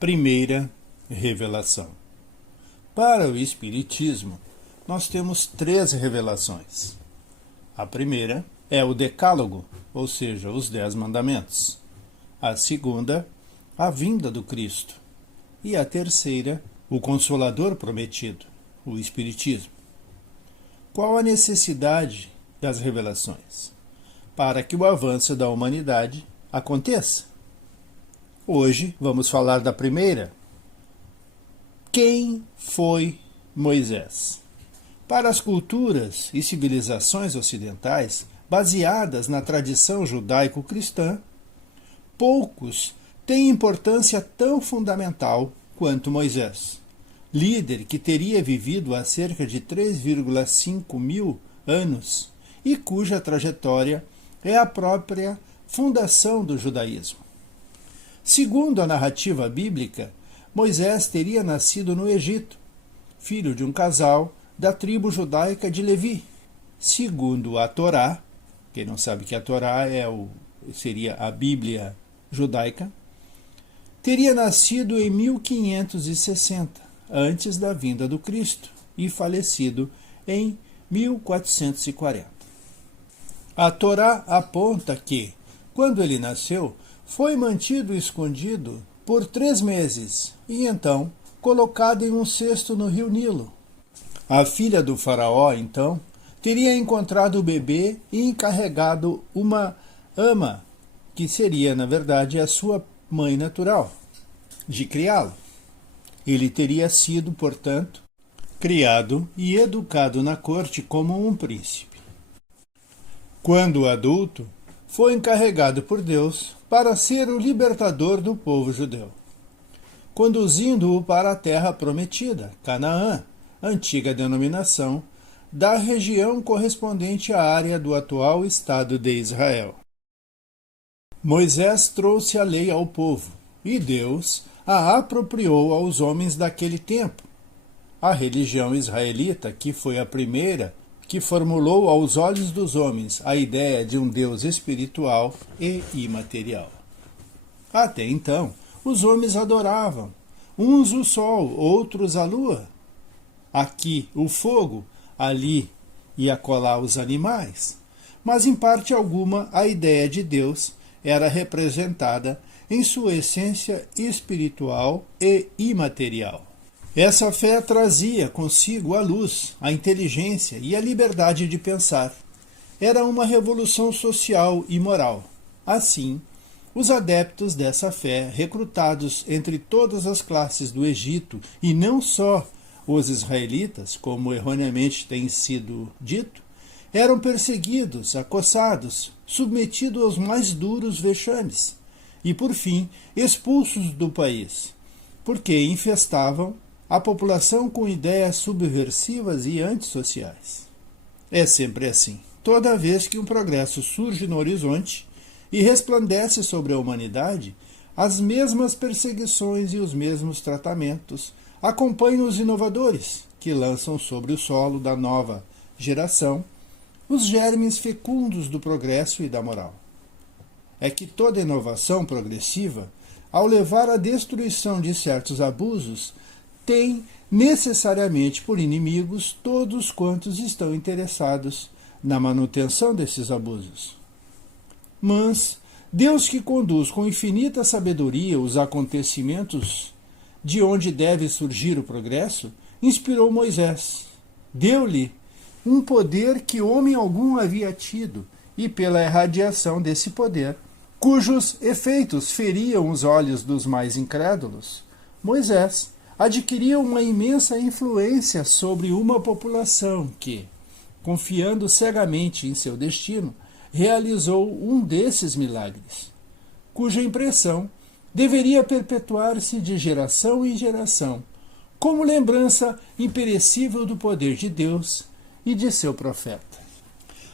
Primeira revelação. Para o Espiritismo, nós temos 3 revelações. A primeira é o Decálogo, ou seja, os 10 mandamentos. A segunda, a vinda do Cristo. E a terceira, o Consolador prometido, o Espiritismo. Qual a necessidade das revelações? Para que o avanço da humanidade aconteça. Hoje vamos falar da primeira. Quem foi Moisés? Para as culturas e civilizações ocidentais, baseadas na tradição judaico-cristã, poucos têm importância tão fundamental quanto Moisés, líder que teria vivido há cerca de 3,5 mil anos e cuja trajetória é a própria fundação do judaísmo. Segundo a narrativa bíblica, Moisés teria nascido no Egito, filho de um casal da tribo judaica de Levi. Segundo a Torá, quem não sabe que a Torá seria a Bíblia judaica, teria nascido em 1560, antes da vinda do Cristo, e falecido em 1440. A Torá aponta que, quando ele nasceu, foi mantido escondido por 3 meses e então colocado em um cesto no rio Nilo. A filha do faraó, então, teria encontrado o bebê e encarregado uma ama, que seria, na verdade, a sua mãe natural, de criá-lo. Ele teria sido, portanto, criado e educado na corte como um príncipe. Quando adulto, foi encarregado por Deus para ser o libertador do povo judeu, conduzindo-o para a terra prometida, Canaã, antiga denominação da região correspondente à área do atual Estado de Israel. Moisés trouxe a lei ao povo, e Deus a apropriou aos homens daquele tempo. A religião israelita, que foi a primeira que formulou aos olhos dos homens a ideia de um Deus espiritual e imaterial. Até então, os homens adoravam, uns o sol, outros a lua, aqui o fogo, ali e acolá os animais, mas em parte alguma a ideia de Deus era representada em sua essência espiritual e imaterial. Essa fé trazia consigo a luz, a inteligência e a liberdade de pensar. Era uma revolução social e moral. Assim, os adeptos dessa fé, recrutados entre todas as classes do Egito, e não só os israelitas, como erroneamente tem sido dito, eram perseguidos, acossados, submetidos aos mais duros vexames e, por fim, expulsos do país, porque infestavam a população com ideias subversivas e antissociais. É sempre assim. Toda vez que um progresso surge no horizonte e resplandece sobre a humanidade, as mesmas perseguições e os mesmos tratamentos acompanham os inovadores, que lançam sobre o solo da nova geração os germes fecundos do progresso e da moral. É que toda inovação progressiva, ao levar à destruição de certos abusos, tem necessariamente por inimigos todos quantos estão interessados na manutenção desses abusos. Mas Deus, que conduz com infinita sabedoria os acontecimentos de onde deve surgir o progresso, inspirou Moisés. Deu-lhe um poder que homem algum havia tido, e pela irradiação desse poder, cujos efeitos feriam os olhos dos mais incrédulos, Moisés adquiria uma imensa influência sobre uma população que, confiando cegamente em seu destino, realizou um desses milagres, cuja impressão deveria perpetuar-se de geração em geração, como lembrança imperecível do poder de Deus e de seu profeta.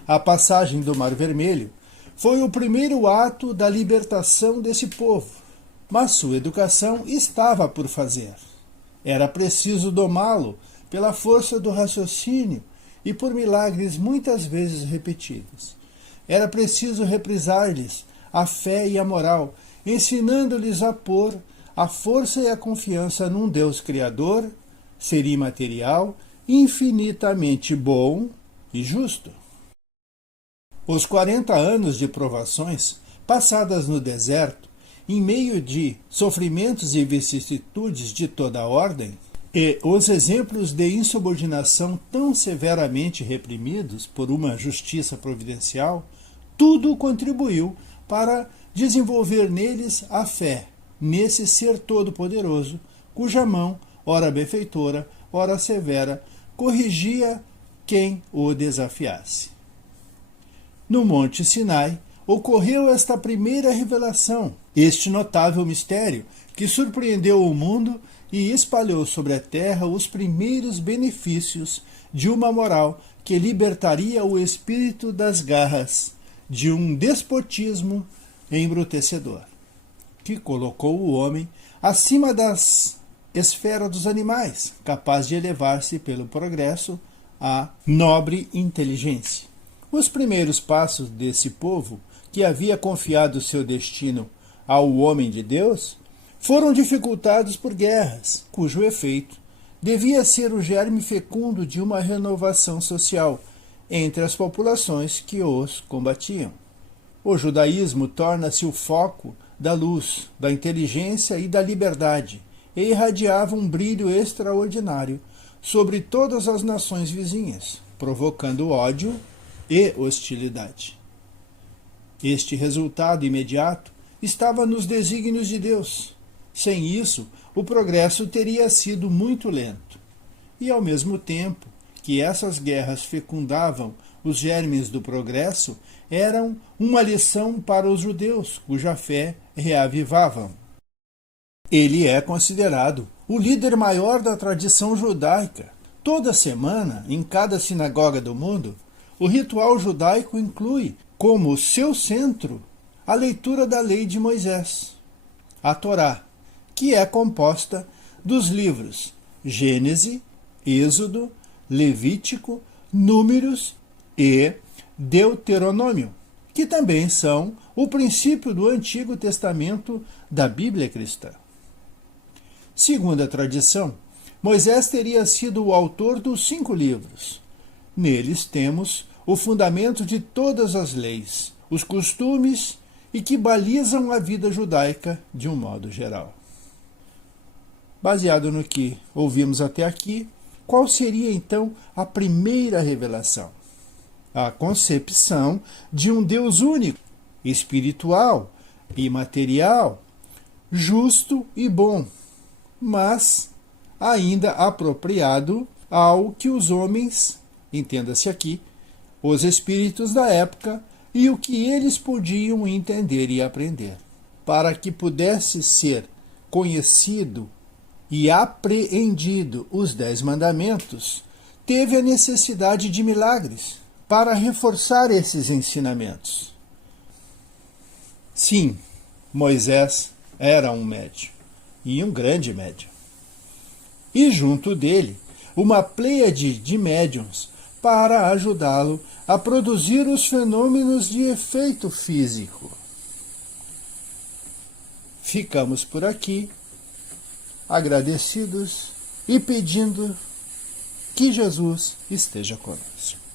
A passagem do Mar Vermelho foi o primeiro ato da libertação desse povo, mas sua educação estava por fazer. Era preciso domá-lo pela força do raciocínio e por milagres muitas vezes repetidos. Era preciso reprisar-lhes a fé e a moral, ensinando-lhes a pôr a força e a confiança num Deus Criador, ser imaterial, infinitamente bom e justo. Os 40 anos de provações, passadas no deserto, em meio de sofrimentos e vicissitudes de toda a ordem, e os exemplos de insubordinação tão severamente reprimidos por uma justiça providencial, tudo contribuiu para desenvolver neles a fé, nesse ser todo-poderoso, cuja mão, ora benfeitora, ora severa, corrigia quem o desafiasse. No Monte Sinai, ocorreu esta primeira revelação, este notável mistério que surpreendeu o mundo e espalhou sobre a terra os primeiros benefícios de uma moral que libertaria o espírito das garras de um despotismo embrutecedor, que colocou o homem acima das esferas dos animais, capaz de elevar-se pelo progresso à nobre inteligência. Os primeiros passos desse povo, que havia confiado seu destino ao homem de Deus, foram dificultados por guerras, cujo efeito devia ser o germe fecundo de uma renovação social entre as populações que os combatiam. O judaísmo torna-se o foco da luz, da inteligência e da liberdade, e irradiava um brilho extraordinário sobre todas as nações vizinhas, provocando ódio e hostilidade. Este resultado imediato estava nos desígnios de Deus. Sem isso, o progresso teria sido muito lento. E, ao mesmo tempo que essas guerras fecundavam os germes do progresso, eram uma lição para os judeus, cuja fé reavivavam. Ele é considerado o líder maior da tradição judaica. Toda semana, em cada sinagoga do mundo, o ritual judaico inclui como seu centro a leitura da lei de Moisés, a Torá, que é composta dos livros Gênese, Êxodo, Levítico, Números e Deuteronômio, que também são o princípio do Antigo Testamento da Bíblia cristã. Segundo a tradição, Moisés teria sido o autor dos 5 livros. Neles temos o fundamento de todas as leis, os costumes e que balizam a vida judaica de um modo geral. Baseado no que ouvimos até aqui, qual seria então a primeira revelação? A concepção de um Deus único, espiritual, imaterial, justo e bom, mas ainda apropriado ao que os homens, entenda-se aqui, os espíritos da época e o que eles podiam entender e aprender. Para que pudesse ser conhecido e apreendido os 10 mandamentos, teve a necessidade de milagres para reforçar esses ensinamentos. Sim, Moisés era um médium, e um grande médium. E junto dele, uma pleiade de médiuns para ajudá-lo a produzir os fenômenos de efeito físico. Ficamos por aqui, agradecidos e pedindo que Jesus esteja conosco.